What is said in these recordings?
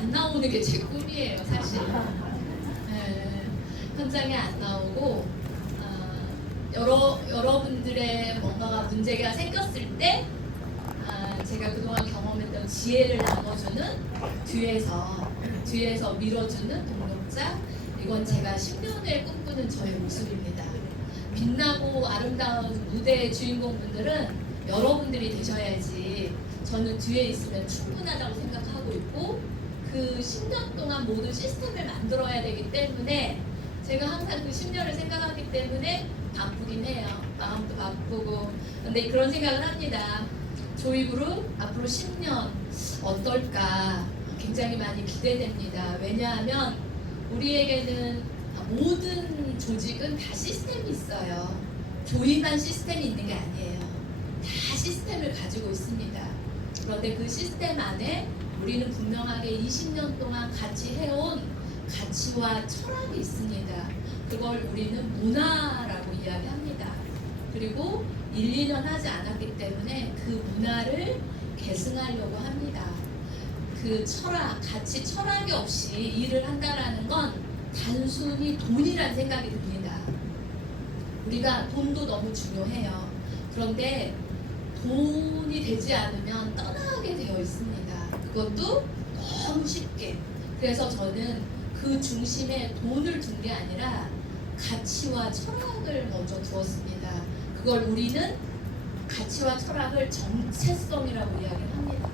안 나오는 게 제 꿈이에요, 사실. 네, 현장에 안 나오고 여러분들의 뭔가 문제가 생겼을 때 제가 그동안 경험했던 지혜를 나눠주는 뒤에서 밀어주는 동력자. 이건 제가 10년을 꿈꾸는 저의 모습입니다. 빛나고 아름다운 무대의 주인공분들은 여러분들이 되셔야지 저는 뒤에 있으면 충분하다고 생각하고 있고, 그 10년 동안 모든 시스템을 만들어야 되기 때문에 제가 항상 그 10년을 생각하기 때문에 바쁘긴 해요. 마음도 바쁘고. 근데 그런 생각을 합니다. 조이그룹 앞으로 10년 어떨까 굉장히 많이 기대됩니다. 왜냐하면 우리에게는 모든 조직은 다 시스템이 있어요. 조이만 시스템이 있는 게 아니에요. 다 시스템을 가지고 있습니다. 그런데 그 시스템 안에 우리는 분명하게 20년 동안 같이 해온 가치와 철학이 있습니다. 그걸 우리는 문화라고 이야기합니다. 그리고 1, 2년 하지 않았기 때문에 그 문화를 계승하려고 합니다. 그 철학, 가치 철학이 없이 일을 한다라는 건 단순히 돈이란 생각이 듭니다. 우리가 돈도 너무 중요해요. 그런데 돈이 되지 않으면 떠나게 되어 있습니다. 그것도 너무 쉽게. 그래서 저는 그 중심에 돈을 둔 게 아니라 가치와 철학을 먼저 두었습니다. 그걸 우리는 가치와 철학을 정체성이라고 이야기를 합니다.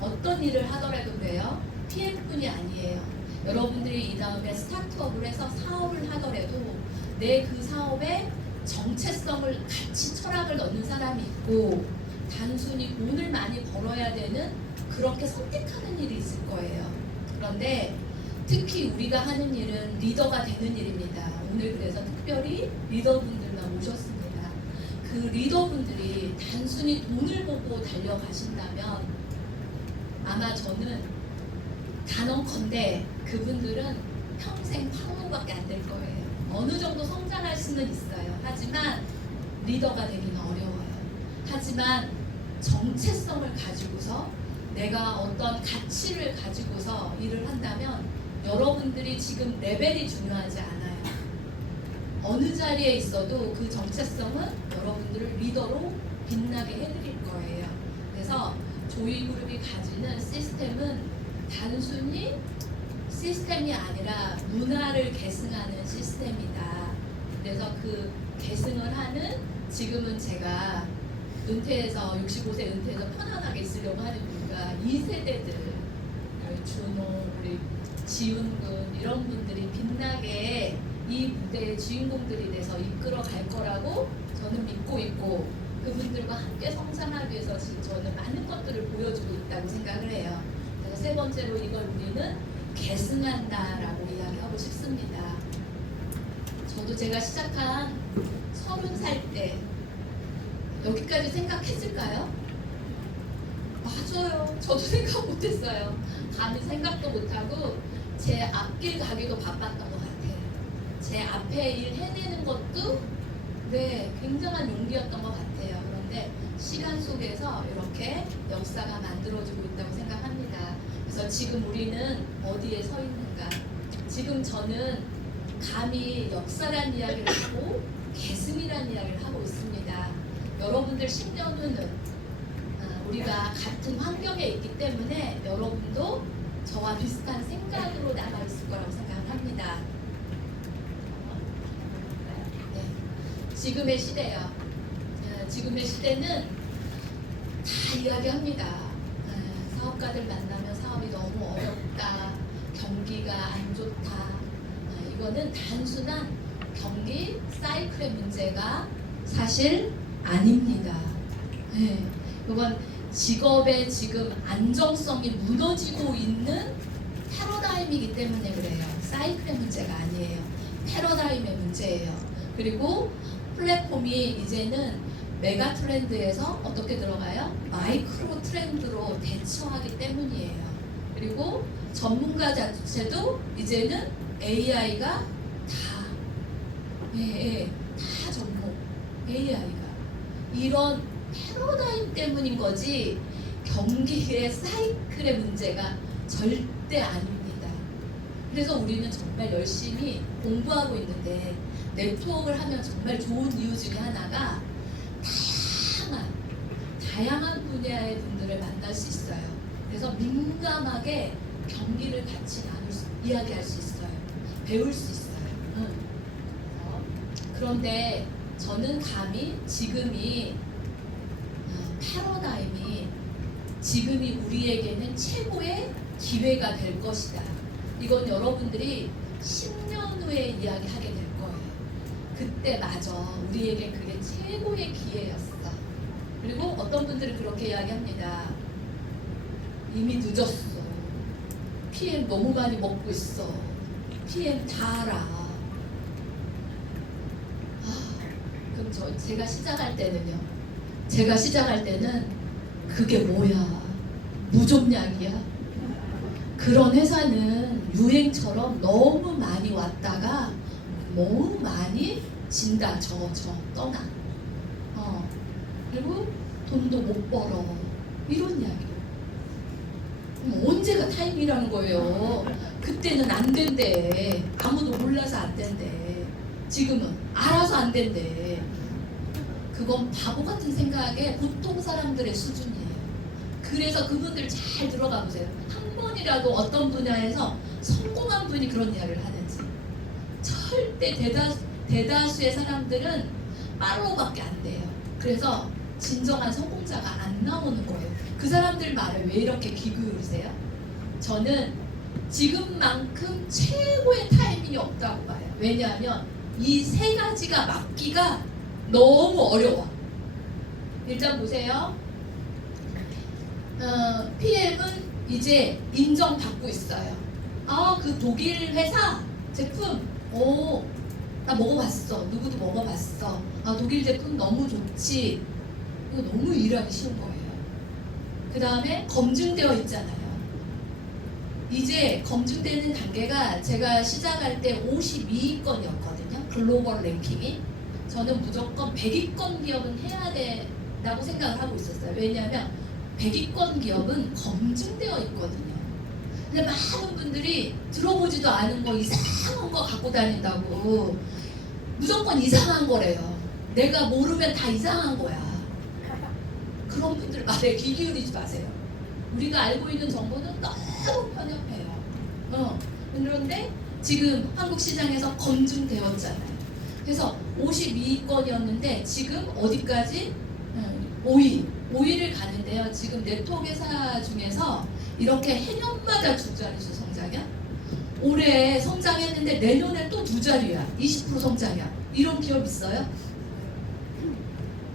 어떤 일을 하더라도 그래요. PM뿐이 아니에요. 여러분들이 이 다음에 스타트업을 해서 사업을 하더라도 내 그 사업에 정체성을, 가치, 철학을 넣는 사람이 있고, 단순히 돈을 많이 벌어야 되는 그렇게 선택하는 일이 있을 거예요. 그런데 특히 우리가 하는 일은 리더가 되는 일입니다. 오늘 그래서 특별히 리더분들만 모셨습니다. 그 리더분들이 단순히 돈을 보고 달려가신다면 아마 저는 단언컨대 그분들은 평생 파워밖에 안 될 거예요. 어느 정도 성장할 수는 있어요. 하지만 리더가 되기는 어려워요. 하지만 정체성을 가지고서 내가 어떤 가치를 가지고서 일을 한다면 여러분들이 지금 레벨이 중요하지 않아요. 어느 자리에 있어도 그 정체성은 여러분들을 리더로 빛나게 해드릴 거예요. 그래서 조이그룹이 가지는 시스템은 단순히 시스템이 아니라 문화를 계승하는 시스템이다. 그래서 그 계승을 하는, 지금은 제가 은퇴해서 65세 은퇴해서 편안하게 있으려고 하는 이유가 2세대들 준호, 우리 지훈군 이런 분들이 빛나게 이 무대의 주인공들이 돼서 이끌어 갈 거라고 저는 믿고 있고, 그분들과 함께 성장하기 위해서 지금 저는 많은 것들을 보여주고 있다고 생각을 해요. 그래서 세 번째로 이걸 우리는 계승한다라고 이야기하고 싶습니다. 저도 제가 시작한 30살 때 여기까지 생각했을까요? 맞아요. 저도 생각 못했어요. 감히 생각도 못하고 제 앞길 가기도 바빴던 것 같아요. 제 앞에 일 해내는 것도 굉장한 용기였던 것 같아요. 그런데 시간 속에서 이렇게 역사가 만들어지고 있다고 생각합니다. 그래서 지금 우리는 어디에 서 있는가? 지금 저는 감히 역사란 이야기를 하고 계승이란 이야기를 하고 있습니다. 여러분들 10년 후는 우리가 같은 환경에 있기 때문에 여러분도 저와 비슷한 생각으로 남아 있을 거라고 생각합니다. 지금의 시대요. 지금의 시대는 다 이야기합니다. 사업가들 만나면 사업이 너무 어렵다, 경기가 안 좋다. 이거는 단순한 경기 사이클의 문제가 사실 아닙니다. 이건 직업의 지금 안정성이 무너지고 있는 패러다임이기 때문에 그래요. 사이클의 문제가 아니에요. 패러다임의 문제예요. 그리고 플랫폼이 이제는 메가 트렌드에서 어떻게 들어가요? 마이크로 트렌드로 대처하기 때문이에요. 그리고 전문가 자체도 이제는 AI가 다 전문 AI가 이런 패러다임 때문인 거지 경기의 사이클의 문제가 절대 절대 아닙니다. 그래서 우리는 정말 열심히 공부하고 있는데 네트워크를 하면 정말 좋은 이유 중에 하나가 다양한 분야의 분들을 만날 수 있어요. 그래서 민감하게 경기를 같이 이야기할 수 있어요. 배울 수 있어요. 그런데 저는 감히 지금이 패러다임이 지금이 우리에게는 최고의 기회가 될 것이다. 이건 여러분들이 10년 후에 이야기하게 될 거예요. 그때 마저 우리에게 그게 최고의 기회였어. 그리고 어떤 분들은 그렇게 이야기합니다. 이미 늦었어. PM 너무 많이 먹고 있어. PM 다 알아. 그럼 제가 시작할 때는요. 제가 시작할 때는 그게 뭐야? 무좀약이야? 그런 회사는 유행처럼 너무 많이 왔다가 너무 많이 진다. 떠나. 그리고 돈도 못 벌어. 이런 이야기를. 언제가 타임이라는 거예요. 그때는 안 된대. 아무도 몰라서 안 된대. 지금은 알아서 안 된대. 그건 바보 같은 생각에 보통 사람들의 수준이에요. 그래서 그분들 잘 들어가 보세요. 한 번이라도 어떤 분야에서 성공한 분이 그런 이야기를 하는지. 절대 대다수의 사람들은 말로밖에 안 돼요. 그래서 진정한 성공자가 안 나오는 거예요. 그 사람들 말에 왜 이렇게 귀 기울이세요? 저는 지금만큼 최고의 타이밍이 없다고 봐요. 왜냐하면 이 세 가지가 맞기가 너무 어려워. 일단 보세요. PM은 이제 인정받고 있어요. 그 독일 회사 제품, 나 먹어봤어. 누구도 먹어봤어. 독일 제품 너무 좋지. 이거 너무 일하기 쉬운 거예요. 그 다음에 검증되어 있잖아요. 이제 검증되는 단계가 제가 시작할 때 52위권이었거든요. 글로벌 랭킹이. 저는 무조건 100위권 기업은 해야 된다고 생각을 하고 있었어요. 왜냐하면 100위권 기업은 검증되어 있거든요. 근데 많은 분들이 들어보지도 않은 거 이상한 거 갖고 다닌다고 무조건 이상한 거래요. 내가 모르면 다 이상한 거야. 그런 분들 말에 귀 기울이지 마세요. 우리가 알고 있는 정보는 너무 편협해요. 그런데 지금 한국 시장에서 검증되었잖아요. 그래서 52위권이었는데 지금 어디까지? 5위를 가는데요. 지금 네트워크 회사 중에서 이렇게 해년마다 두 자릿수 성장이야. 올해 성장했는데 내년에 또 두 자리야. 20% 성장이야. 이런 기업 있어요?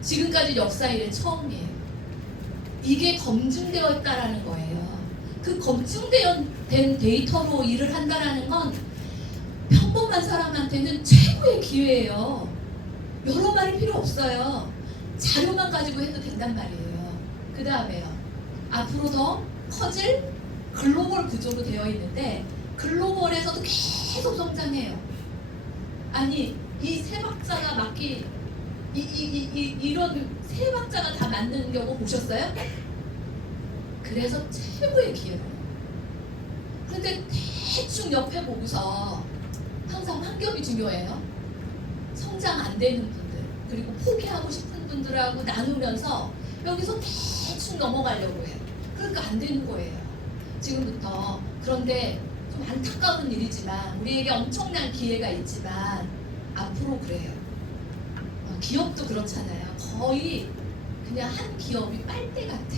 지금까지 역사 이래 처음이에요. 이게 검증되어 있다라는 거예요. 그 검증된 데이터로 일을 한다라는 건 평범한 사람한테는 최고의 기회예요. 여러 말이 필요 없어요. 자료만 가지고 해도 된단 말이에요. 그 다음에요. 앞으로 더 커질 글로벌 구조로 되어 있는데 글로벌에서도 계속 성장해요. 아니 이 세 박자가 맞기 이런 세 박자가 다 맞는 경우 보셨어요? 그래서 최고의 기회예요. 그런데 대충 옆에 보고서 항상 환경이 중요해요. 성장 안 되는 분들 그리고 포기하고 싶은 분들하고 나누면서 여기서 대충 넘어가려고 해요. 그러니까 안 되는 거예요. 지금부터. 그런데 좀 안타까운 일이지만 우리에게 엄청난 기회가 있지만 앞으로 그래요. 기업도 그렇잖아요. 거의 그냥 한 기업이 빨대 같아.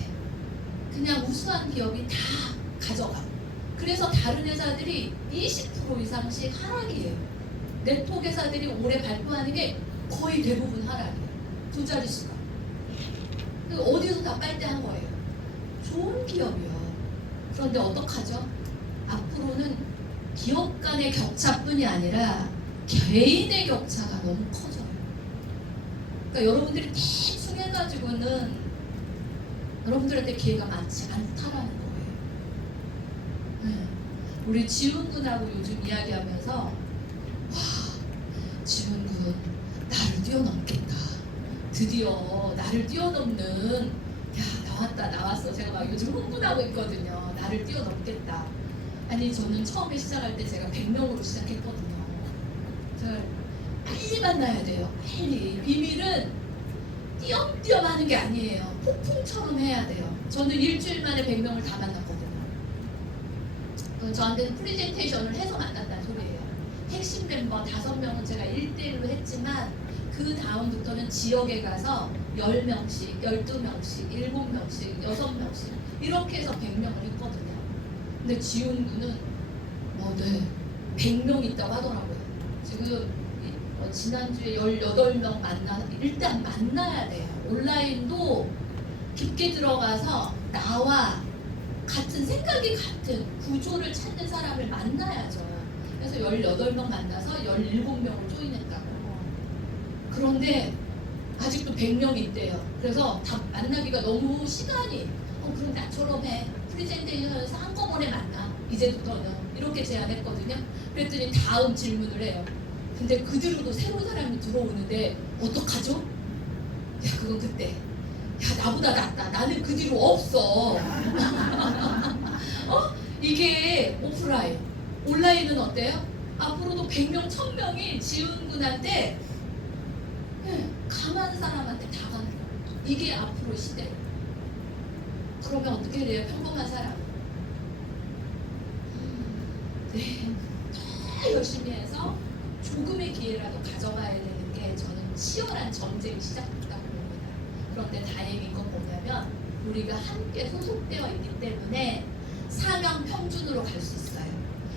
그냥 우수한 기업이 다 가져가. 그래서 다른 회사들이 20% 이상씩 하락이에요. 네트워크 회사들이 올해 발표하는 게 거의 대부분 하락이에요. 두 자릿수가. 어디서 다 빨대한 거예요. 좋은 기업이요. 그런데 어떡하죠? 앞으로는 기업 간의 격차뿐이 아니라 개인의 격차가 너무 커져요. 그러니까 여러분들이 대충 해가지고는 여러분들한테 기회가 많지 않다라는 거예요. 우리 지훈군하고 요즘 이야기하면서 와, 지훈군 나를 뛰어넘겠다. 드디어 나를 뛰어넘는 나왔어. 제가 막 요즘 흥분하고 있거든요. 나를 뛰어넘겠다. 아니 저는 처음에 시작할 때 제가 100명으로 시작했거든요. 제가 빨리 만나야 돼요. 빨리. 비밀은 띄엄띄엄 하는 게 아니에요. 폭풍처럼 해야 돼요. 저는 일주일 만에 100명을 다 만났거든요. 저한테는 프레젠테이션을 해서 만났다는 소리예요. 핵심 멤버 5명은 제가 1대1로 했지만 그 다음부터는 지역에 가서 10명씩, 12명씩, 7명씩, 6명씩 이렇게 해서 100명을 했거든요. 근데 지훈군은 네, 100명 있다고 하더라고요. 지금 지난주에 18명 일단 만나야 돼요. 온라인도 깊게 들어가서 나와 같은 생각이 같은 구조를 찾는 사람을 만나야죠. 그래서 18명 만나서 17명을 조인했다고. 그런데 아직도 100명이 있대요. 그래서 다 만나기가 너무 시간이 그럼 나처럼 해. 프레젠테이션에서 한꺼번에 만나. 이제부터는 이렇게 제안했거든요. 그랬더니 다음 질문을 해요. 근데 그대로도 새로운 사람이 들어오는데 어떡하죠? 야 그건 그때 야 나보다 낫다. 나는 그 뒤로 없어. 이게 오프라인. 온라인은 어때요? 앞으로도 100명, 1000명이 지훈군한테 강한 사람한테 다 가는 거예요. 이게 앞으로 시대예요. 그러면 어떻게 돼요? 평범한 사람. 네, 더 열심히 해서 조금의 기회라도 가져가야 되는 게 저는 치열한 전쟁이 시작됐다고 봅니다. 그런데 다행인 건 뭐냐면 우리가 함께 소속되어 있기 때문에 상향 평준으로 갈 수 있어요.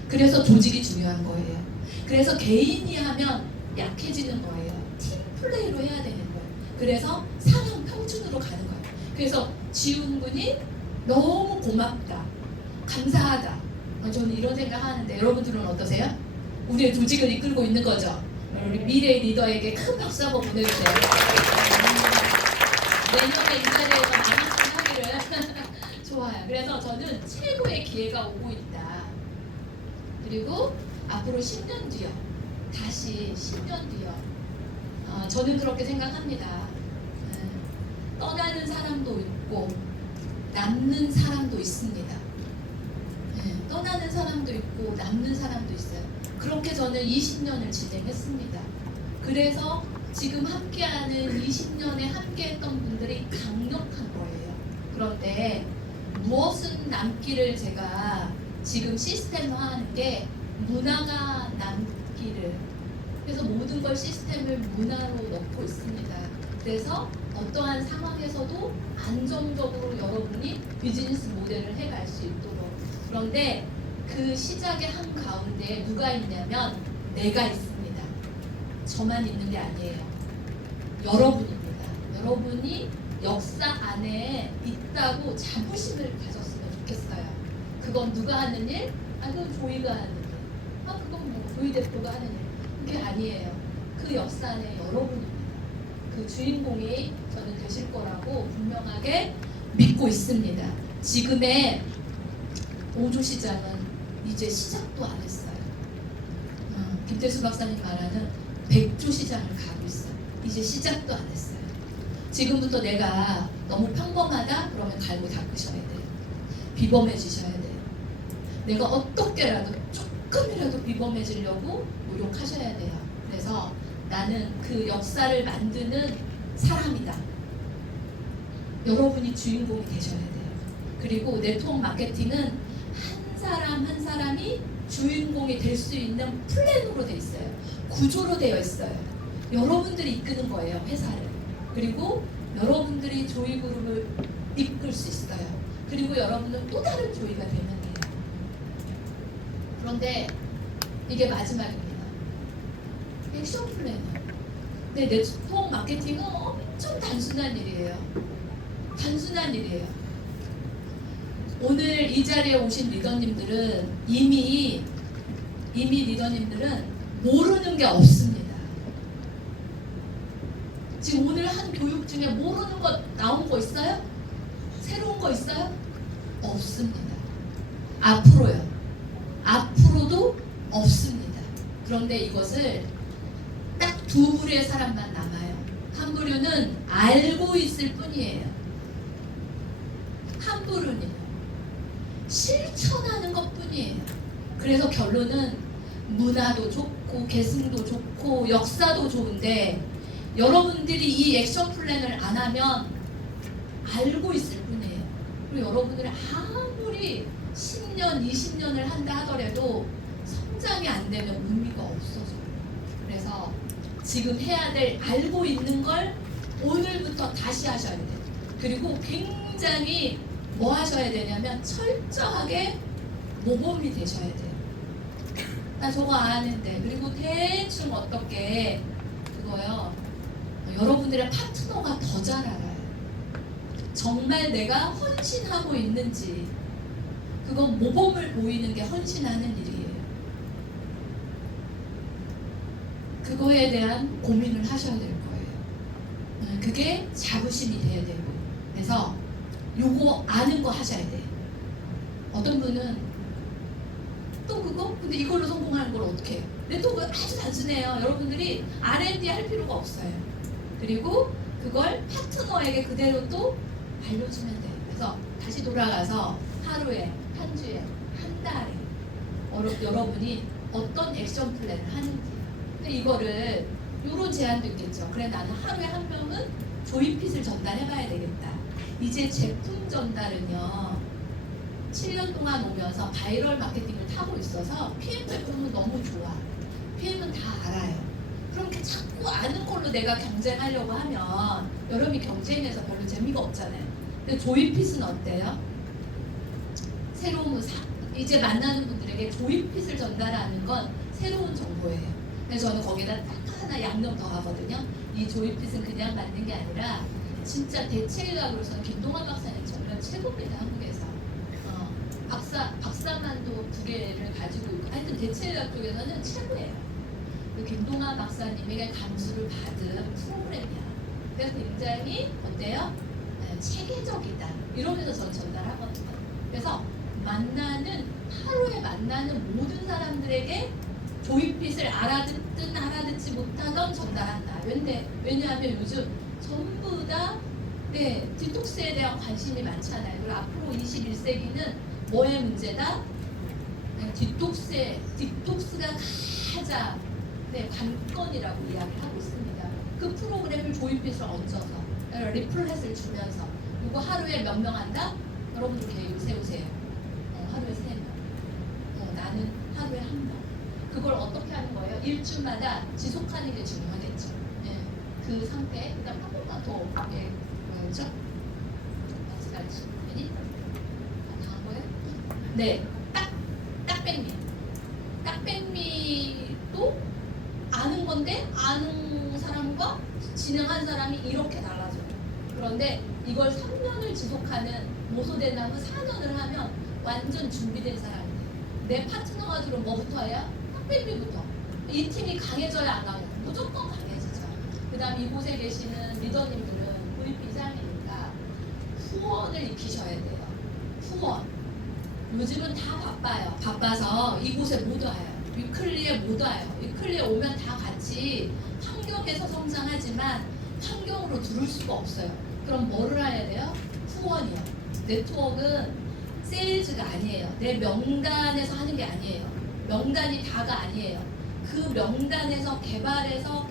그래서 조직이 중요한 거예요. 그래서 개인이 하면 약해지는 거예요. 팀 플레이로 해야 되는 거예요. 그래서 상향 평준으로 가는 거예요. 그래서 지훈군이 너무 고맙다, 감사하다. 저는 이런 생각하는데 여러분들은 어떠세요? 우리의 조직을 이끌고 있는 거죠. 우리 미래의 리더에게 큰 박수 한번 보내주세요. 내년에 이 자리에서 만났으면 하기를 좋아요. 그래서 저는 최고의 기회가 오고 있다. 그리고 앞으로 10년 뒤요. 다시 10년 뒤요. 저는 그렇게 생각합니다. 떠나는 사람도 있고 남는 사람도 있습니다. 떠나는 사람도 있고 남는 사람도 있어요. 그렇게 저는 20년을 진행했습니다. 그래서 지금 함께하는 20년에 함께했던 분들이 강력한 거예요. 그런데 무엇은 남기를 제가 지금 시스템화하는 게 문화가 남기를, 그래서 모든 걸 시스템을 문화로 넣고 있습니다. 그래서 어떠한 상황에서도 안정적으로 여러분이 비즈니스 모델을 해갈 수 있도록. 그런데 그 시작의 한가운데 누가 있냐면 내가 있습니다. 저만 있는 게 아니에요. 여러분입니다. 여러분이 역사 안에 있다고 자부심을 가졌으면 좋겠어요. 그건 누가 하는 일? 그건 조이가 하는 일. 그건 뭐 조이 대표가 하는 일. 그게 아니에요. 그 역사 안에 여러분입니다. 그 주인공이 저는 되실 거라고 분명하게 믿고 있습니다. 지금의 5조 시장은 이제 시작도 안 했어요. 김태수 박사님 말하는 100조 시장을 가고 있어요. 이제 시작도 안 했어요. 지금부터 내가 너무 평범하다? 그러면 갈고 닦으셔야 돼요. 비범해지셔야 돼요. 내가 어떻게라도 조금이라도 비범해지려고 노력하셔야 돼요. 그래서 나는 그 역사를 만드는 사람이다. 여러분이 주인공이 되셔야 돼요. 그리고 네트워크 마케팅은 한 사람 한 사람이 주인공이 될 수 있는 플랜으로 되어 있어요. 구조로 되어 있어요. 여러분들이 이끄는 거예요, 회사를. 그리고 여러분들이 조이그룹을 이끌 수 있어요. 그리고 여러분은 또 다른 조이가 되는 거예요. 그런데 이게 마지막입니다. 액션 플래너. 근데 네트워크 마케팅은 엄청 단순한 일이에요. 단순한 일이에요. 오늘 이 자리에 오신 리더님들은 이미 리더님들은 모르는 게 없습니다. 지금 오늘 한 교육 중에 모르는 거 나온 거 있어요? 새로운 거 있어요? 없습니다. 앞으로요. 앞으로도 없습니다. 그런데 이것을 딱 두 부류의 사람만 남아요. 한 부류는 알고 있을 뿐이에요. 한 부류는 실천하는 것 뿐이에요. 그래서 결론은 문화도 좋고 계승도 좋고 역사도 좋은데 여러분들이 이 액션 플랜을 안 하면 알고 있을 뿐이에요. 그리고 여러분들이 아무리 10년, 20년을 한다 하더라도 성장이 안 되면 의미가 없어져요. 그래서 지금 해야 될 알고 있는 걸 오늘부터 다시 하셔야 돼요. 그리고 굉장히 뭐 하셔야 되냐면 철저하게 모범이 되셔야 돼요. 나 저거 아는데. 그리고 대충 어떻게 그거요. 여러분들의 파트너가 더 잘 알아요. 정말 내가 헌신하고 있는지. 그건 모범을 보이는 게 헌신하는 일이에요. 그거에 대한 고민을 하셔야 될 거예요. 그게 자부심이 돼야 되고. 그래서 요거 아는 거 하셔야 돼. 어떤 분은 또 그거? 근데 이걸로 성공하는 걸 어떻게 해요? 네트워크 아주 단순해요. 여러분들이 R&D 할 필요가 없어요. 그리고 그걸 파트너에게 그대로 또 알려주면 돼요. 그래서 다시 돌아가서 하루에, 한 주에, 한 달에 여러분이 어떤 액션 플랜을 하는지. 근데 이거를 요런 제안도 있겠죠. 그래 나는 하루에 한 명은 조이핏을 전달해봐야 되겠다. 이제 제품 전달은요 7년 동안 오면서 바이럴 마케팅을 타고 있어서 PM 제품은 너무 좋아. PM은 다 알아요. 그럼 자꾸 아는 걸로 내가 경쟁하려고 하면 여러분이 경쟁에서 별로 재미가 없잖아요. 근데 조이핏은 어때요? 새로운 이제 만나는 분들에게 조이핏을 전달하는 건 새로운 정보예요. 그래서 저는 거기다 딱 하나 양념 더 하거든요. 이 조이핏은 그냥 만든 게 아니라 진짜 대체의학으로서는 김동완 박사님 정말 최고입니다. 한국에서 박사만도 2개를 가지고 있고 하여튼 대체의학 쪽에서는 최고예요. 그 김동완 박사님에게 감수를 받은 프로그램이야. 그래서 굉장히 어때요? 체계적이다. 이러면서 전 전달하거든요. 그래서 하루에 만나는 모든 사람들에게 조이핏을 알아듣든 알아듣지 못하던 전달한다. 왜냐하면 요즘 전부 다 디톡스에 대한 관심이 많잖아요. 그리고 앞으로 21세기는 뭐의 문제다? 디톡스가 가장 관건이라고 이야기를 하고 있습니다. 그 프로그램을 조이핏을 얹어서 리플렛을 주면서 이거 하루에 몇 명 한다? 여러분들 계획을 세우세요. 하루에 3명. 나는 하루에 1명. 그걸 어떻게 하는 거예요? 일주마다 지속하는 게 중요하겠죠. 그 상태. 그 다음 한 번만 더 뭐였죠? 다한 거예요? 네. 딱백미도 아는 건데 아는 사람과 진행한 사람이 이렇게 달라져요. 그런데 이걸 3년을 지속하는 모소대나무 4년을 하면 완전 준비된 사람이에요. 내 파트너가 주로 뭐부터 해요? 딱백미부터. 이 팀이 강해져야 안 강해져요? 무조건 강해지죠. 그 다음 이곳에 계시는 리더님들은 우리 비장이니까 후원을 익히셔야 돼요. 후원. 요즘은 다 바빠요. 바빠서 이곳에 못 와요. 위클리에 못 와요. 위클리에 오면 다 같이 환경에서 성장하지만 환경으로 들을 수가 없어요. 그럼 뭐를 해야 돼요? 후원이요. 네트워크는 세일즈가 아니에요. 내 명단에서 하는 게 아니에요. 명단이 다가 아니에요. 그 명단에서 개발해서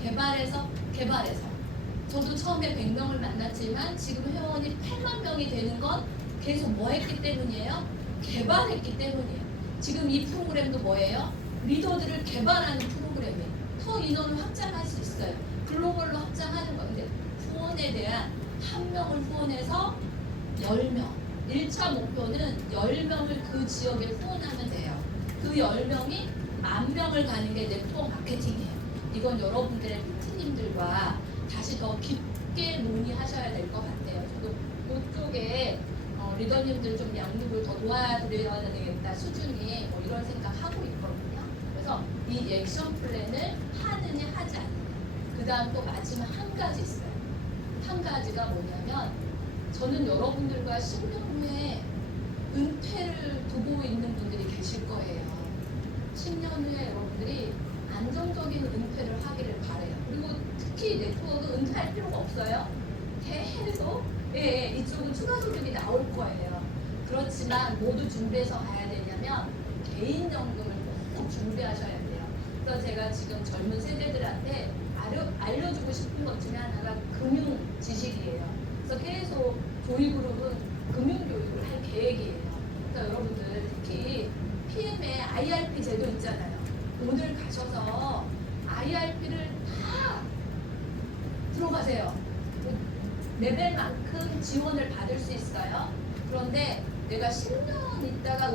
저도 처음에 100명을 만났지만 지금 회원이 8만 명이 되는 건 계속 뭐 했기 때문이에요? 개발했기 때문이에요. 지금 이 프로그램도 뭐예요? 리더들을 개발하는 프로그램이에요. 더 인원을 확장할 수 있어요. 글로벌로 확장하는 건데 후원에 대한 1명을 후원해서 10명. 1차 목표는 10명을 그 지역에 후원하면 돼요. 그 10명이 10,000명을 가는 게 네트워크 마케팅이에요. 이건 여러분들의 PT님들과 다시 더 깊게 논의하셔야 될 것 같아요. 저도 이쪽에 리더님들 좀 양육을 더 도와드려야 되겠다 수준이 뭐 이런 생각하고 있거든요. 그래서 이 액션 플랜을 하느냐 하지 않느냐. 그 다음 또 마지막 한 가지 있어요. 한 가지가 뭐냐면 저는 여러분들과 10년 후에 은퇴를 두고 있는 분들이 계실 거예요. 10년 후에 여러분들이 안정적인 은퇴를 하기를 바래요. 그리고 특히 네트워크 은퇴할 필요가 없어요. 계속 이쪽은 추가 소득이 나올 거예요. 그렇지만 모두 준비해서 가야 되냐면 개인연금을 준비하셔야 돼요. 그래서 제가 지금 젊은 세대들한테 알려주고 싶은 것 중에 하나가 금융 지식이에요. 그래서 계속 조이그룹은 금융 교육을 할 계획이에요. 그래서 여러분들 특히 PM에 IRP 제도 있잖아요. 오늘 가셔서 IRP를 다 들어가세요. 레벨만큼 지원을 받을 수 있어요. 그런데 내가 10년 있다가